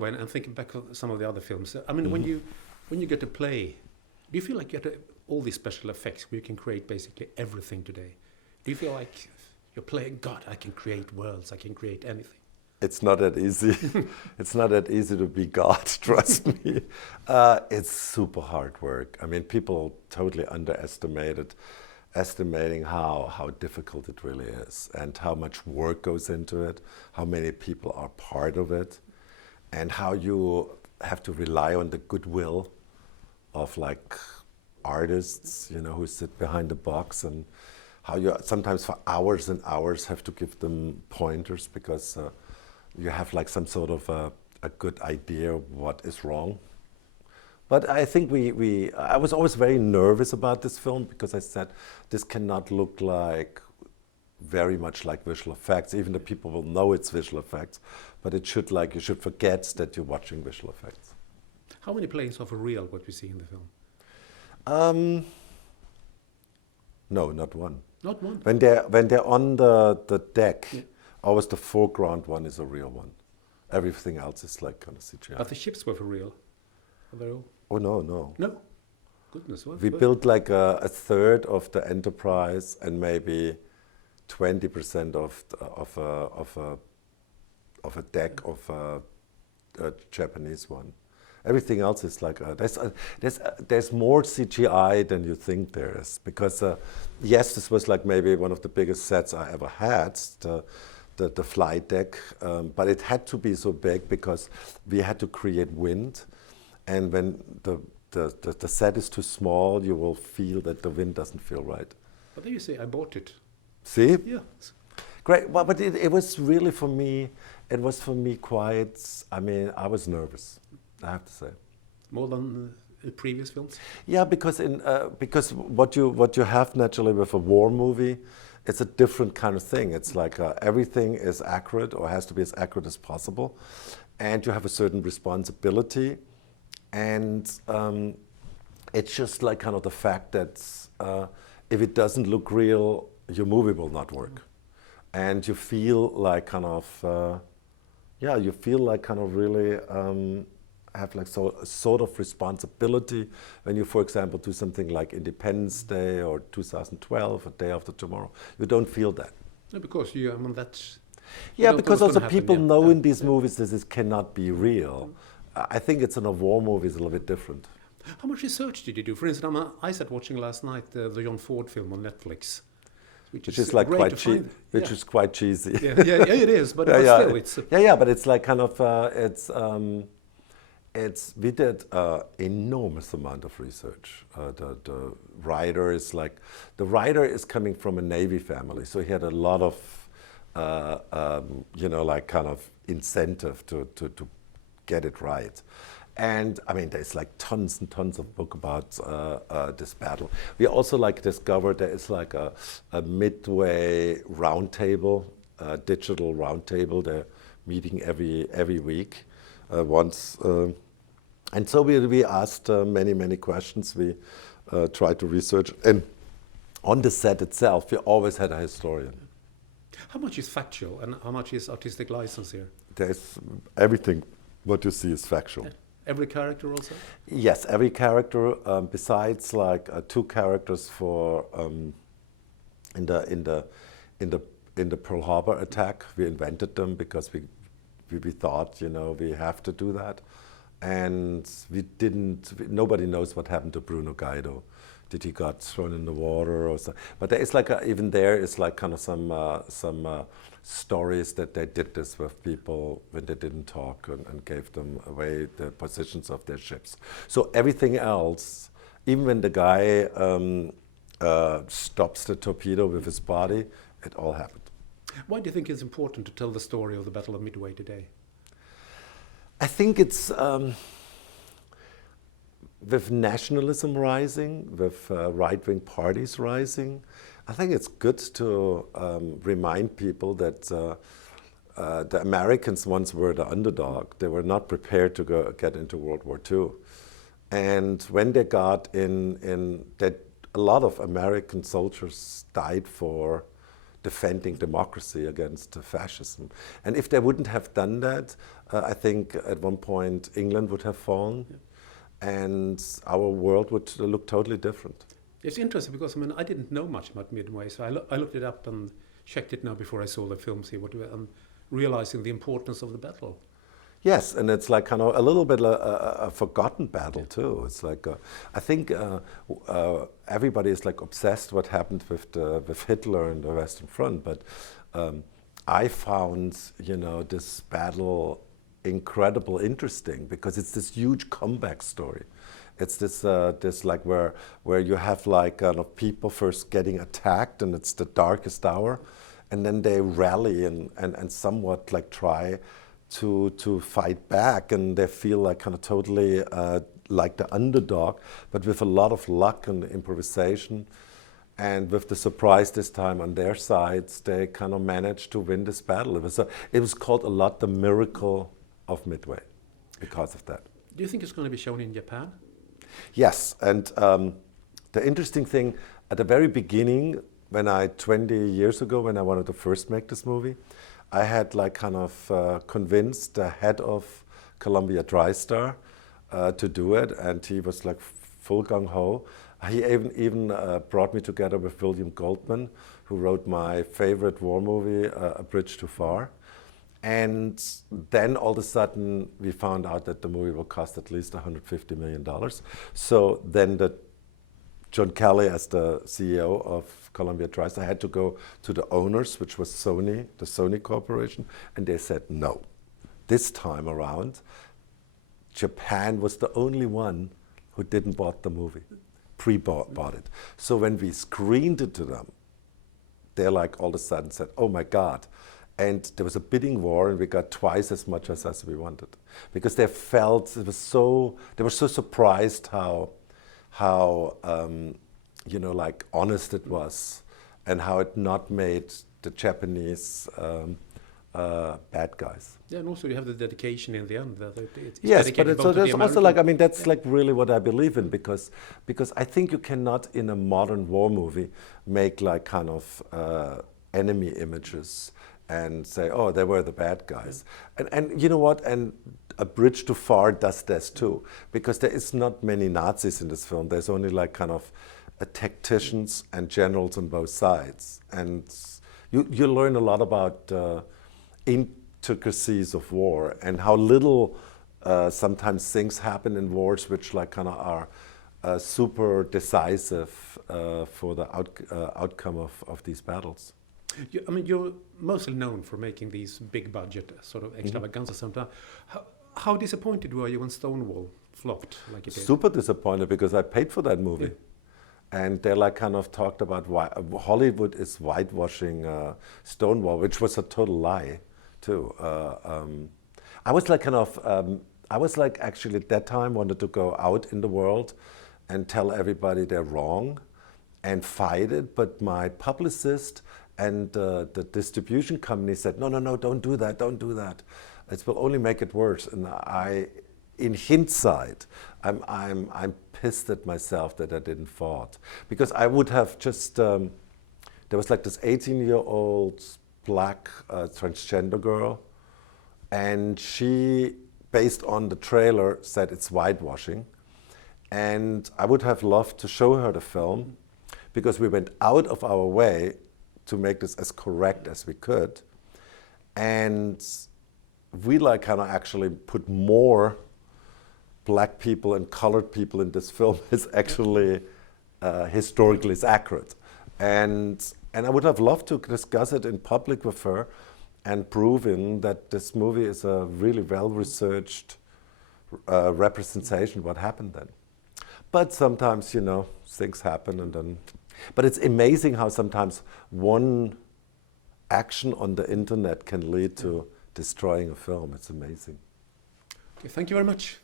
Midway and thinking back of some of the other films. I mean, when you get to play, do you feel like you get all these special effects where you can create basically everything today? Do you feel like you're playing God? I can create worlds. I can create anything. It's not that easy. It's not that easy to be God, trust me. It's super hard work. I mean, people totally estimating how difficult it really is and how much work goes into it, how many people are part of it, and how you have to rely on the goodwill of like artists, you know, who sit behind the box, and how you sometimes for hours and hours have to give them pointers because you have like some sort of a good idea of what is wrong. But I think I was always very nervous about this film because I said this cannot look like very much like visual effects. Even the people will know it's visual effects, but it should you should forget that you're watching visual effects. How many planes are for real what we see in the film? No, not one. Not one. When they're on the deck, always the foreground one is a real one. Everything else is like kind of CGI. But the ships were for real. Are they all? Oh no. No. Goodness, what? We built like a third of the Enterprise and maybe 20% of a deck of a Japanese one. Everything else is like there's more CGI than you think there is, because yes, this was like maybe one of the biggest sets I ever had, the flight deck, but it had to be so big because we had to create wind, and when the set is too small, you will feel that the wind doesn't feel right. But there you say, I bought it. See? Yeah. Great. Well, but it was really for me. It was for me quite. I mean, I was nervous, I have to say. More than the previous films? Yeah, because because what you have naturally with a war movie, it's a different kind of thing. It's like everything is accurate or has to be as accurate as possible, and you have a certain responsibility, and it's just like kind of the fact that if it doesn't look real, your movie will not work, and you feel like kind of you feel like kind of really. Have like a sort of responsibility when you, for example, do something like Independence Day or 2012, or Day After Tomorrow. You don't feel that. No, because I mean, that's... Yeah, because also people know in these movies this cannot be real. I think it's in a war movie is a little bit different. How much research did you do? For instance, I sat watching last night the John Ford film on Netflix, which is like quite cheesy. Which is quite cheesy. Yeah, it is, but still, it's... but it's like kind of we did enormous amount of research. The writer is coming from a Navy family, so he had a lot of like kind of incentive to get it right. And I mean, there's like tons and tons of book about this battle. We also like discovered there is like a Midway roundtable, digital roundtable. They're meeting every week. Once, and so we asked many questions. We tried to research, and on the set itself, we always had a historian. How much is factual, and how much is artistic license here? There's everything. What you see is factual. Every character also? Yes, every character. Besides like two characters for in the Pearl Harbor attack, we invented them because we thought, we have to do that. And nobody knows what happened to Bruno Guido. Did he got thrown in the water or something? But there is like, even there is like kind of some stories that they did this with people when they didn't talk and gave them away the positions of their ships. So everything else, even when the guy stops the torpedo with his body, it all happened. Why do you think it's important to tell the story of the Battle of Midway today? I think it's with nationalism rising, with right-wing parties rising, I think it's good to remind people that the Americans once were the underdog. They were not prepared to get into World War II. And when they got in that a lot of American soldiers died for defending democracy against fascism. And if they wouldn't have done that, I think at one point England would have fallen, and our world would look totally different. It's interesting because I mean I didn't know much about Midway, so I looked it up and checked it now before I saw the film, see what and realizing the importance of the battle. Yes, and it's like kind of a little bit a forgotten battle too. It's like I think everybody is like obsessed what happened with Hitler and the Western Front, but I found this battle incredible interesting because it's this huge comeback story. It's this like where you have like people first getting attacked and it's the darkest hour, and then they rally and somewhat like try to fight back, and they feel like kind of totally like the underdog, but with a lot of luck and improvisation, and with the surprise this time on their sides, they kind of managed to win this battle. It was called a lot the miracle of Midway because of that. Do you think it's going to be shown in Japan? Yes, and the interesting thing, at the very beginning, 20 years ago, when I wanted to first make this movie, I had like kind of convinced the head of Columbia TriStar to do it, and he was like full gung-ho. He even brought me together with William Goldman, who wrote my favorite war movie, A Bridge Too Far. And then all of a sudden we found out that the movie will cost at least $150 million. So then John Kelly, as the CEO of Columbia TriStar, had to go to the owners, which was Sony, the Sony Corporation, and they said no. This time around, Japan was the only one who didn't bought the movie, pre-bought it. So when we screened it to them, they like all of a sudden said, oh my God. And there was a bidding war, and we got twice as much as we wanted, because they felt they were so surprised how like honest it was, and how it not made the Japanese bad guys. Yeah, and also you have the dedication in the end. It's yes, but there's also like, I mean, that's yeah. like really what I believe in, because I think you cannot in a modern war movie make like kind of enemy images and say, oh, they were the bad guys. And you know what? And A Bridge Too Far does this too, because there is not many Nazis in this film. There's only like kind of tacticians and generals on both sides. And you learn a lot about intricacies of war and how little sometimes things happen in wars which like kind of are super decisive for the outcome of these battles. I mean, you're mostly known for making these big budget sort of extravaganza sometimes. How disappointed were you when Stonewall flopped like it did? Super disappointed, because I paid for that movie. Yeah. And they like kind of talked about why Hollywood is whitewashing Stonewall, which was a total lie too. I was like kind of, I was like actually at that time wanted to go out in the world and tell everybody they're wrong and fight it, but my publicist and the distribution company said, no, don't do that, don't do that. It will only make it worse. And in hindsight, I'm pissed at myself that I didn't fought, because I would have just, there was like this 18-year-old black transgender girl, and she, based on the trailer, said it's whitewashing. And I would have loved to show her the film, because we went out of our way to make this as correct as we could. And we like kind of actually put more black people and colored people in this film is actually historically is accurate. And I would have loved to discuss it in public with her and proven that this movie is a really well-researched representation of what happened then. But sometimes, you know, things happen, and then. But it's amazing how sometimes one action on the internet can lead to destroying a film. It's amazing. Okay, thank you very much.